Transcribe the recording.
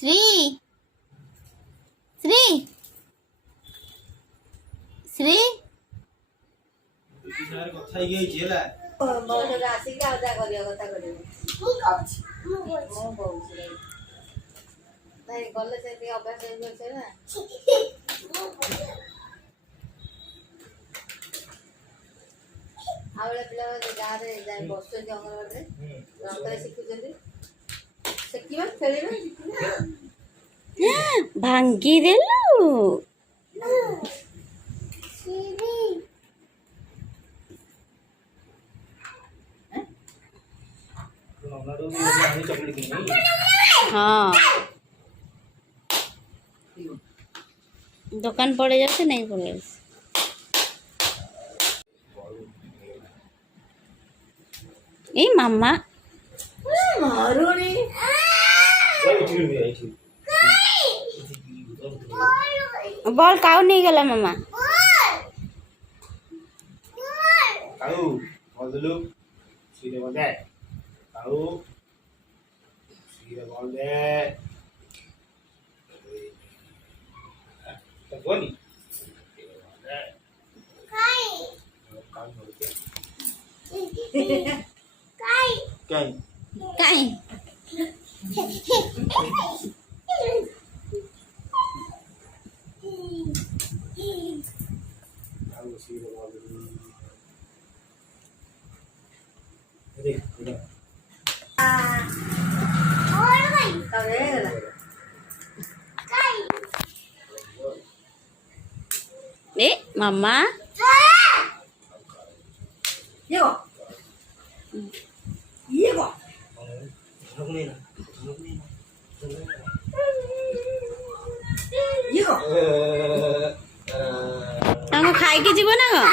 শ্রী শ্রী শ্রী କଥା ହେଇଯାଇଛି ହେଲା ଆସିକି ଆଉ ଯାହା କରିବା କଥା କରିବ। ମୁଁ କହୁଛି ନାଇଁ ଗଲେ ସେମିତି ଅଭ୍ୟାସ ହେଇଯାଉଛି ନା। ଆଉ ବେଳେ ପିଲାମାନେ ଗାଁରେ ଯାଇ ବସୁଛନ୍ତି ଅଙ୍ଗନବାଡ଼ିରେ ରଙ୍ଗରେ ଶିଖୁଛନ୍ତି ଶିଖିବା ଖେଳିବା ଭାଙ୍ଗିଦେଲୁ। हाँ दुकान पड़े जाते नहीं पड़े ए मामा ମାରୁଣି बॉल काउ नहीं गला मामा କାଉ ବଦଲୁ ସିରେ ବଦେ କାଉ ସିରେ ବଦେ ତ ବୋନି କାଇ काई କାଉ ସିରେ ବଦଲୁ देख ए मामा ଇଏ हमको खाई के जीव ना गो